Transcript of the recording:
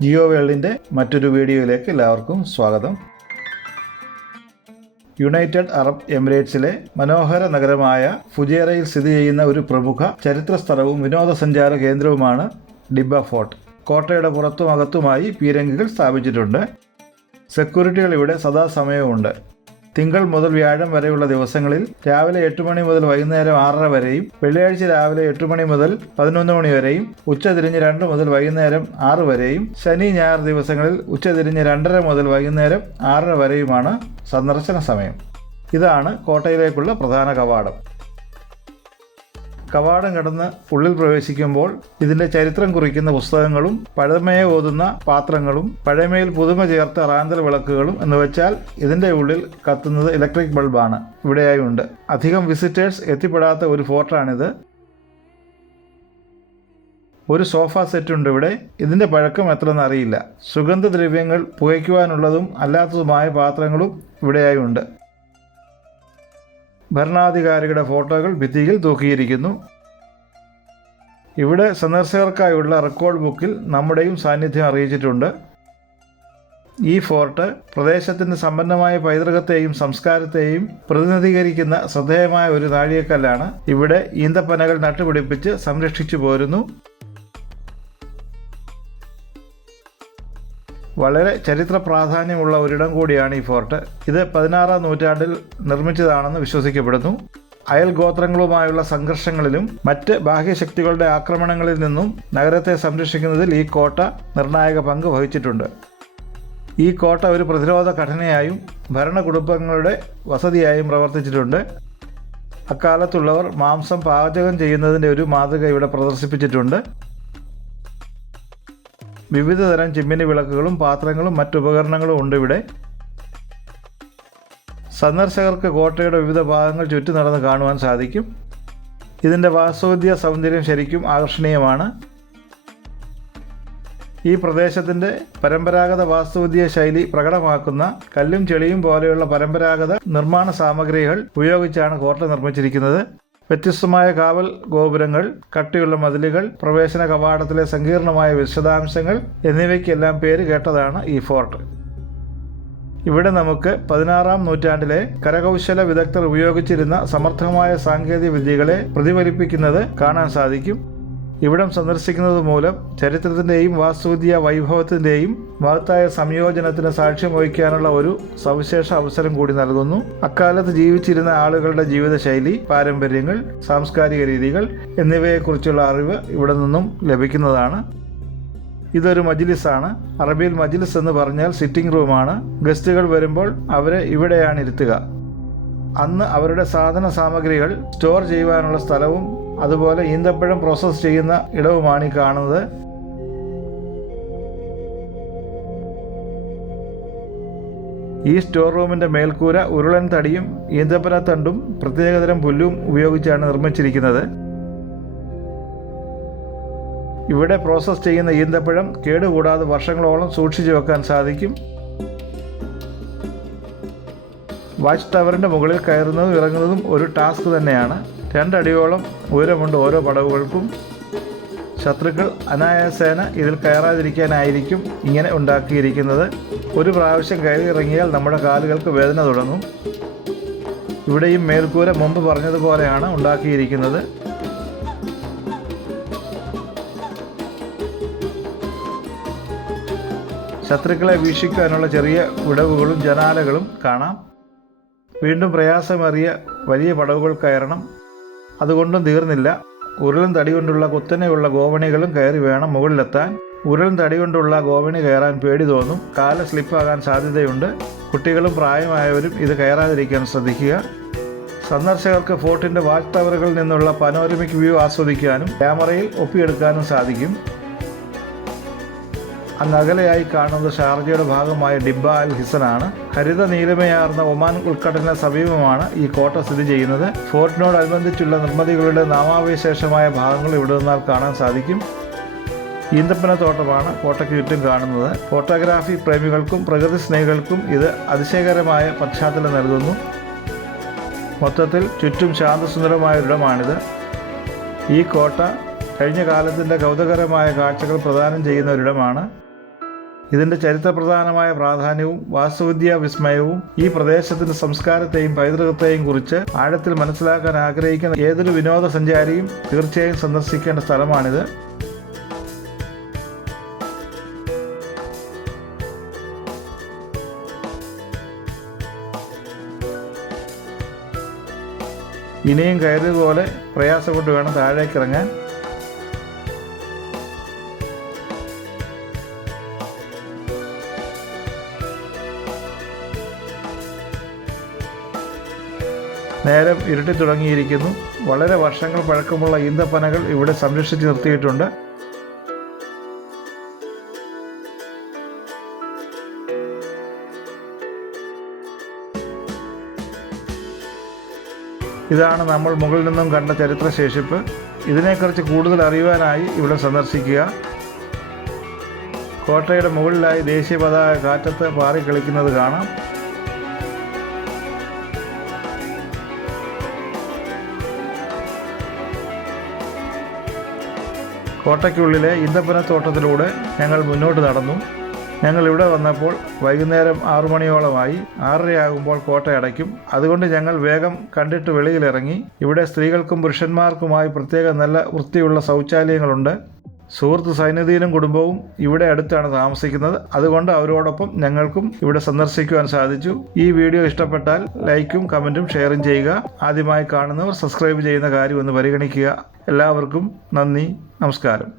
ജിയോ വേൾഡിൻ്റെ മറ്റൊരു വീഡിയോയിലേക്ക് എല്ലാവർക്കും സ്വാഗതം. യുണൈറ്റഡ് അറബ് എമിറേറ്റ്സിലെ മനോഹര നഗരമായ ഫുജേറയിൽ സ്ഥിതി ചെയ്യുന്ന ഒരു പ്രമുഖ ചരിത്ര സ്ഥലവും വിനോദസഞ്ചാര കേന്ദ്രവുമാണ് ഡിബ്ബ ഫോർട്ട്. കോട്ടയുടെ പുറത്തും അകത്തുമായി പീരങ്കികൾ സ്ഥാപിച്ചിട്ടുണ്ട്. സെക്യൂരിറ്റികൾ ഇവിടെ സദാസമയവുമുണ്ട്. തിങ്കൾ മുതൽ വ്യാഴം വരെയുള്ള ദിവസങ്ങളിൽ രാവിലെ 8 മണി മുതൽ വൈകുന്നേരം 6:30 വരെയും, വെള്ളിയാഴ്ച രാവിലെ 8 മണി മുതൽ 11 മണി വരെയും, ഉച്ചതിരിഞ്ഞ് 2 മുതൽ വൈകുന്നേരം 6 വരെയും, ശനി ഞായർ ദിവസങ്ങളിൽ ഉച്ചതിരിഞ്ഞ് 2:30 മുതൽ വൈകുന്നേരം 6:30 വരെയുമാണ് സന്ദർശന സമയം. ഇതാണ് കോട്ടയിലേക്കുള്ള പ്രധാന കവാടം. കവാടം കടന്ന് ഉള്ളിൽ പ്രവേശിക്കുമ്പോൾ ഇതിൻ്റെ ചരിത്രം കുറിക്കുന്ന പുസ്തകങ്ങളും പഴമയെ ഓതുന്ന പാത്രങ്ങളും പഴമയിൽ പുതുമ ചേർത്ത റാന്തൽ വിളക്കുകളും എന്ന് വെച്ചാൽ ഇതിൻ്റെ ഉള്ളിൽ കത്തുന്നത് ഇലക്ട്രിക് ബൾബാണ് ഇവിടെയായി ഉണ്ട്. അധികം വിസിറ്റേഴ്സ് എത്തിപ്പെടാത്ത ഒരു ഫോർട്ടാണിത്. ഒരു സോഫ സെറ്റുണ്ട് ഇവിടെ. ഇതിൻ്റെ പഴക്കം എത്രയെന്ന് അറിയില്ല. സുഗന്ധദ്രവ്യങ്ങൾ പുകയ്ക്കുവാനുള്ളതും അല്ലാത്തതുമായ പാത്രങ്ങളും ഇവിടെയായി ഉണ്ട്. ഭരണാധികാരികളുടെ ഫോട്ടോകൾ ഭിത്തിയിൽ തൂക്കിയിരിക്കുന്നു. ഇവിടെ സന്ദർശകർക്കായുള്ള റെക്കോർഡ് ബുക്കിൽ നമ്മുടെയും സാന്നിധ്യം അറിയിച്ചിട്ടുണ്ട്. ഈ ഫോർട്ട് പ്രദേശത്തിൻ്റെ സമ്പന്നമായ പൈതൃകത്തെയും സംസ്കാരത്തെയും പ്രതിനിധീകരിക്കുന്ന ശ്രദ്ധേയമായ ഒരു നാഴികക്കല്ലാണ്. ഇവിടെ ഈന്തപ്പനകൾ നട്ടുപിടിപ്പിച്ച് സംരക്ഷിച്ചു പോരുന്നു. വളരെ ചരിത്ര പ്രാധാന്യമുള്ള ഒരിടം കൂടിയാണ് ഈ ഫോർട്ട്. ഇത് 16-ാം നൂറ്റാണ്ടിൽ നിർമ്മിച്ചതാണെന്ന് വിശ്വസിക്കപ്പെടുന്നു. അയൽ ഗോത്രങ്ങളുമായുള്ള സംഘർഷങ്ങളിലും മറ്റ് ബാഹ്യശക്തികളുടെ ആക്രമണങ്ങളിൽ നിന്നും നഗരത്തെ സംരക്ഷിക്കുന്നതിൽ ഈ കോട്ട നിർണായക പങ്ക് വഹിച്ചിട്ടുണ്ട്. ഈ കോട്ട ഒരു പ്രതിരോധ ഘടനയായും ഭരണകുടുംബങ്ങളുടെ വസതിയായും പ്രവർത്തിച്ചിട്ടുണ്ട്. അക്കാലത്തുള്ളവർ മാംസം പാചകം ചെയ്യുന്നതിൻ്റെ ഒരു മാതൃക ഇവിടെ പ്രദർശിപ്പിച്ചിട്ടുണ്ട്. വിവിധ തരം ചിമ്മിനി വിളക്കുകളും പാത്രങ്ങളും മറ്റുപകരണങ്ങളും ഉണ്ട് ഇവിടെ. സന്ദർശകർക്ക് കോട്ടയുടെ വിവിധ ഭാഗങ്ങൾ ചുറ്റി നടന്ന് കാണുവാൻ സാധിക്കും. ഇതിൻ്റെ വാസ്തുവിദ്യ സൗന്ദര്യം ശരിക്കും ആകർഷണീയമാണ്. ഈ പ്രദേശത്തിൻ്റെ പരമ്പരാഗത വാസ്തുവിദ്യ ശൈലി പ്രകടമാക്കുന്ന കല്ലും ചെളിയും പോലെയുള്ള പരമ്പരാഗത നിർമ്മാണ സാമഗ്രികൾ ഉപയോഗിച്ചാണ് കോട്ട നിർമ്മിച്ചിരിക്കുന്നത്. വ്യത്യസ്തമായ കാവൽ ഗോപുരങ്ങൾ, കട്ടിയുള്ള മതിലുകൾ, പ്രവേശന കവാടത്തിലെ സങ്കീർണമായ വിശദാംശങ്ങൾ എന്നിവയ്ക്കെല്ലാം പേര് കേട്ടതാണ് ഈ ഫോർട്ട്. ഇവിടെ നമുക്ക് 16-ാം നൂറ്റാണ്ടിലെ കരകൗശല വിദഗ്ധർ ഉപയോഗിച്ചിരുന്ന സമർത്ഥമായ സാങ്കേതിക വിദ്യകളെ പ്രതിഫലിപ്പിക്കുന്നത് കാണാൻ സാധിക്കും. ഇവിടം സന്ദർശിക്കുന്നത് മൂലം ചരിത്രത്തിൻ്റെയും വാസ്തുവിദ്യ വൈഭവത്തിൻ്റെയും മഹത്തായ സംയോജനത്തിന് സാക്ഷ്യം വഹിക്കാനുള്ള ഒരു സവിശേഷ അവസരം കൂടി നൽകുന്നു. അക്കാലത്ത് ജീവിച്ചിരുന്ന ആളുകളുടെ ജീവിതശൈലി, പാരമ്പര്യങ്ങൾ, സാംസ്കാരിക രീതികൾ എന്നിവയെക്കുറിച്ചുള്ള അറിവ് ഇവിടെ നിന്നും ലഭിക്കുന്നതാണ്. ഇതൊരു മജ്ലിസാണ്. അറബിയിൽ മജ്ലിസ് എന്ന് പറഞ്ഞാൽ സിറ്റിംഗ് റൂമാണ്. ഗസ്റ്റുകൾ വരുമ്പോൾ അവരെ ഇവിടെയാണ് ഇരുത്തുക. അന്ന് അവരുടെ സാധന സാമഗ്രികൾ സ്റ്റോർ ചെയ്യുവാനുള്ള സ്ഥലവും അതുപോലെ ഈന്തപ്പഴം പ്രോസസ്സ് ചെയ്യുന്ന ഇടവുമാണ് ഈ കാണുന്നത്. ഈ സ്റ്റോർ റൂമിൻ്റെ മേൽക്കൂര ഉരുളൻ തടിയും ഈന്തപ്പനത്തണ്ടും പ്രത്യേകതരം പുല്ലും ഉപയോഗിച്ചാണ് നിർമ്മിച്ചിരിക്കുന്നത്. ഇവിടെ പ്രോസസ്സ് ചെയ്യുന്ന ഈന്തപ്പഴം കേടുകൂടാതെ വർഷങ്ങളോളം സൂക്ഷിച്ചു വെക്കാൻ സാധിക്കും. വാച്ച് ടവറിൻ്റെ മുകളിൽ കയറുന്നതും ഇറങ്ങുന്നതും ഒരു ടാസ്ക് തന്നെയാണ്. 2 അടിയോളം ഉയരമുണ്ട് ഓരോ പടവുകൾക്കും. ശത്രുക്കൾ അനായാസേന ഇതിൽ കയറാതിരിക്കാനായിരിക്കും ഇങ്ങനെ ഉണ്ടാക്കിയിരിക്കുന്നത്. ഒരു പ്രാവശ്യം കയറി ഇറങ്ങിയാൽ നമ്മുടെ കാലുകൾക്ക് വേദന തുടങ്ങും. ഇവിടെയും മേൽക്കൂര മുമ്പ് പറഞ്ഞതുപോലെയാണ് ഉണ്ടാക്കിയിരിക്കുന്നത്. ശത്രുക്കളെ വീക്ഷിക്കാനുള്ള ചെറിയ വിടവുകളും ജനാലകളും കാണാം. വീണ്ടും പ്രയാസമേറിയ വലിയ പടവുകൾ കയറണം. അതുകൊണ്ടും തീർന്നില്ല. ഉരുളൻ തടി കൊണ്ടുള്ള കുത്തനെയുള്ള ഗോവണികളും കയറി വേണം മുകളിലെത്താൻ. ഉരുളൻ തടി കൊണ്ടുള്ള ഗോവണി കയറാൻ പേടി തോന്നും. കാല് സ്ലിപ്പാകാൻ സാധ്യതയുണ്ട്. കുട്ടികളും പ്രായമായവരും ഇത് കയറാതിരിക്കാൻ ശ്രദ്ധിക്കുക. സന്ദർശകർക്ക് ഫോർട്ടിൻ്റെ വാച്ച് ടവറുകളിൽ നിന്നുള്ള പനോരമിക് വ്യൂ ആസ്വദിക്കാനും ക്യാമറയിൽ ഒപ്പിയെടുക്കാനും സാധിക്കും. അങ്ങ് അകലെയായി കാണുന്നത് ഷാർജയുടെ ഭാഗമായ ഡിബ്ബ അൽ ഹിസനാണ്. ഹരിത നീലമയാർന്ന ഒമാൻ ഉൾക്കടലിന് സമീപമാണ് ഈ കോട്ട സ്ഥിതി ചെയ്യുന്നത്. ഫോർട്ടിനോടനുബന്ധിച്ചുള്ള നിർമ്മിതികളുടെ നാമാവശേഷമായ ഭാഗങ്ങൾ ഇവിടെ നിന്നാൽ കാണാൻ സാധിക്കും. ഈന്തപ്പനത്തോട്ടമാണ് കോട്ടയ്ക്ക് ചുറ്റും കാണുന്നത്. ഫോട്ടോഗ്രാഫി പ്രേമികൾക്കും പ്രകൃതി സ്നേഹികൾക്കും ഇത് അതിശയകരമായ പശ്ചാത്തലം നൽകുന്നു. മൊത്തത്തിൽ ചുറ്റും ശാന്തസുന്ദരമായൊരിടമാണിത്. ഈ കോട്ട കഴിഞ്ഞ കാലത്തിൻ്റെ കൗതുകകരമായ കാഴ്ചകൾ പ്രദാനം ചെയ്യുന്ന ഒരിടമാണ്. ഇതിൻ്റെ ചരിത്രപ്രധാനമായ പ്രാധാന്യവും വാസ്തുവിദ്യാ വിസ്മയവും ഈ പ്രദേശത്തിൻ്റെ സംസ്കാരത്തെയും പൈതൃകത്തെയും കുറിച്ച് ആഴത്തിൽ മനസ്സിലാക്കാൻ ആഗ്രഹിക്കുന്ന ഏതൊരു വിനോദസഞ്ചാരിയും തീർച്ചയായും സന്ദർശിക്കേണ്ട സ്ഥലമാണിത്. ഇനിയും കയറിയതുപോലെ പ്രയാസപ്പെട്ട് വേണം താഴേക്ക് ഇറങ്ങാൻ. നേരം ഇരുട്ടി തുടങ്ങിയിരിക്കുന്നു. വളരെ വർഷങ്ങൾ പഴക്കമുള്ള ഈന്തപ്പനകൾ ഇവിടെ സംരക്ഷിച്ച് നിർത്തിയിട്ടുണ്ട്. ഇതാണ് നമ്മൾ മുകളിൽ നിന്നും കണ്ട ചരിത്രശേഷിപ്പ്. ഇതിനെക്കുറിച്ച് കൂടുതൽ അറിയുവാനായി ഇവിടെ സന്ദർശിക്കുക. കോട്ടയുടെ മുകളിലായി ദേശീയ പതാക കാറ്റത്ത് പാറിക്കളിക്കുന്നത് കാണാം. കോട്ടയ്ക്കുള്ളിലെ ഈന്തപ്പനത്തോട്ടത്തിലൂടെ ഞങ്ങൾ മുന്നോട്ട് നടന്നു. ഞങ്ങൾ ഇവിടെ വന്നപ്പോൾ വൈകുന്നേരം 6 മണിയോളമായി. 6:30 കോട്ട അടയ്ക്കും. അതുകൊണ്ട് ഞങ്ങൾ വേഗം കണ്ടിട്ട് വെളിയിലിറങ്ങി. ഇവിടെ സ്ത്രീകൾക്കും പുരുഷന്മാർക്കുമായി പ്രത്യേക നല്ല വൃത്തിയുള്ള ശൗചാലയങ്ങളുണ്ട്. സുഹൃത്ത് സൈനുദ്ദീനും കുടുംബവും ഇവിടെ അടുത്താണ് താമസിക്കുന്നത്. അതുകൊണ്ട് അവരോടൊപ്പം ഞങ്ങൾക്കും ഇവിടെ സന്ദർശിക്കുവാൻ സാധിച്ചു. ഈ വീഡിയോ ഇഷ്ടപ്പെട്ടാൽ ലൈക്കും കമൻറ്റും ഷെയറും ചെയ്യുക. ആദ്യമായി കാണുന്നവർ സബ്സ്ക്രൈബ് ചെയ്യുന്ന കാര്യം ഒന്ന് പരിഗണിക്കുക. എല്ലാവർക്കും നന്ദി, നമസ്കാരം.